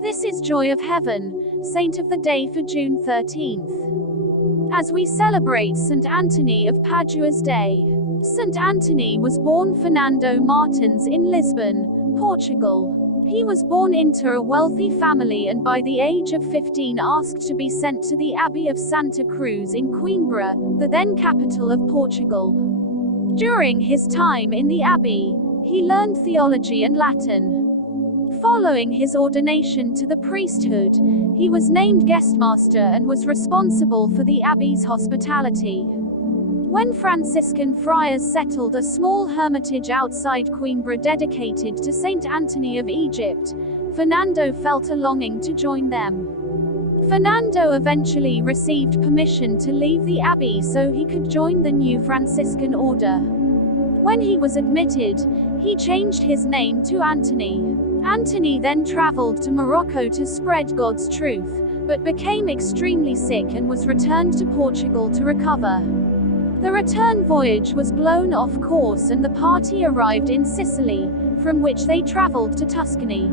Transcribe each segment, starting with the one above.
This is Joy of Heaven, Saint of the Day for June 13th. As we celebrate St. Anthony of Padua's Day. St. Anthony was born Fernando Martins in Lisbon, Portugal. He was born into a wealthy family and by the age of 15 asked to be sent to the Abbey of Santa Cruz in Coimbra, the then capital of Portugal. During his time in the abbey, he learned theology and Latin. Following his ordination to the priesthood, he was named guestmaster and was responsible for the abbey's hospitality. When Franciscan friars settled a small hermitage outside Coimbra dedicated to Saint Anthony of Egypt, Fernando felt a longing to join them. Fernando eventually received permission to leave the abbey so he could join the new Franciscan Order. When he was admitted, he changed his name to Anthony. Anthony then traveled to Morocco to spread God's truth, but became extremely sick and was returned to Portugal to recover. The return voyage was blown off course and the party arrived in Sicily, from which they traveled to Tuscany.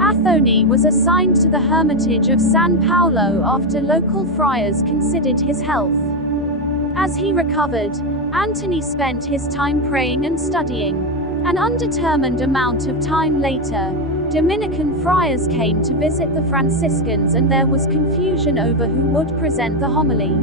Athony was assigned to the hermitage of San Paolo after local friars considered his health. As he recovered, Anthony spent his time praying and studying. An undetermined amount of time later, Dominican friars came to visit the Franciscans and there was confusion over who would present the homily.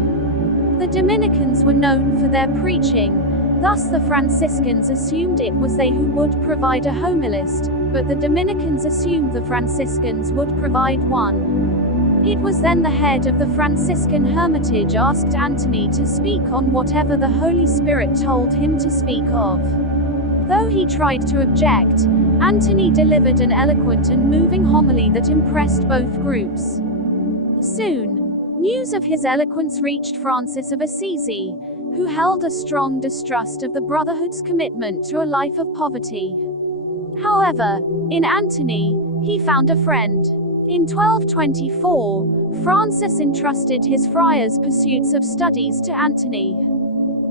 The Dominicans were known for their preaching, thus the Franciscans assumed it was they who would provide a homilist, but the Dominicans assumed the Franciscans would provide one. It was then the head of the Franciscan hermitage asked Anthony to speak on whatever the Holy Spirit told him to speak of. Though he tried to object, Anthony delivered an eloquent and moving homily that impressed both groups. Soon, news of his eloquence reached Francis of Assisi, who held a strong distrust of the Brotherhood's commitment to a life of poverty. However, in Anthony, he found a friend. In 1224, Francis entrusted his friars' pursuits of studies to Anthony.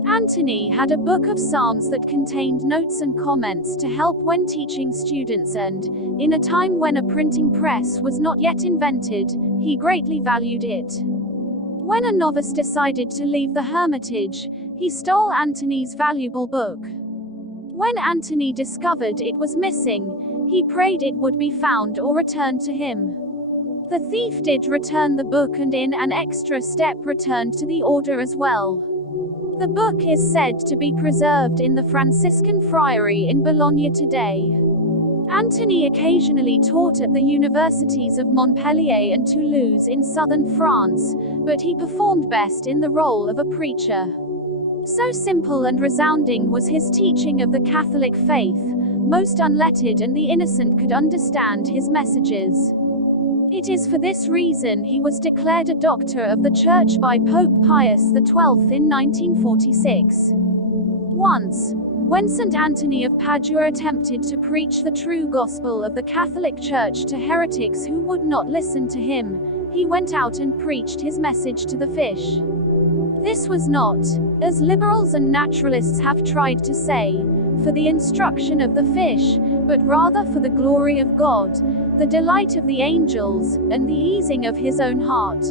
Anthony had a book of psalms that contained notes and comments to help when teaching students and, in a time when a printing press was not yet invented, he greatly valued it. When a novice decided to leave the hermitage, he stole Anthony's valuable book. When Anthony discovered it was missing, he prayed it would be found or returned to him. The thief did return the book and in an extra step returned to the order as well. The book is said to be preserved in the Franciscan friary in Bologna today. Anthony occasionally taught at the universities of Montpellier and Toulouse in southern France, but he performed best in the role of a preacher. So simple and resounding was his teaching of the Catholic faith, most unlettered and the innocent could understand his messages. It is for this reason he was declared a doctor of the Church by Pope Pius XII in 1946. Once, when St. Anthony of Padua attempted to preach the true gospel of the Catholic Church to heretics who would not listen to him, he went out and preached his message to the fish. This was not, as liberals and naturalists have tried to say, for the instruction of the fish, but rather for the glory of God, the delight of the angels, and the easing of his own heart.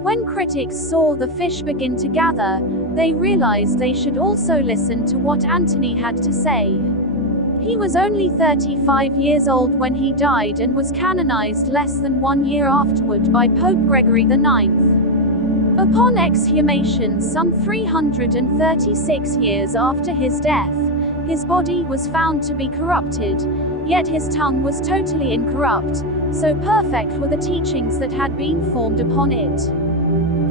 When critics saw the fish begin to gather, they realized they should also listen to what Anthony had to say. He was only 35 years old when he died and was canonized less than 1 year afterward by Pope Gregory IX. Upon exhumation some 336 years after his death, his body was found to be corrupted, yet his tongue was totally incorrupt, so perfect were the teachings that had been formed upon it.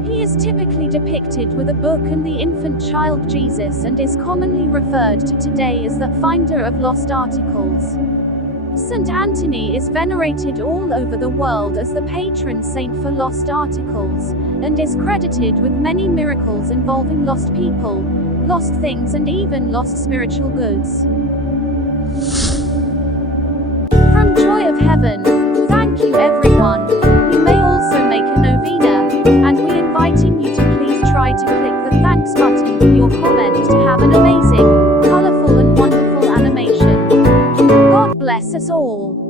He is typically depicted with a book and the infant child Jesus and is commonly referred to today as the finder of lost articles. St. Anthony is venerated all over the world as the patron saint for lost articles, and is credited with many miracles involving lost people, lost things and even lost spiritual goods. From Joy of Heaven, thank you everyone. You may also make a novena, and we're inviting you to please try to click the thanks button with your comment to have an amazing, colorful and wonderful animation. bless us all.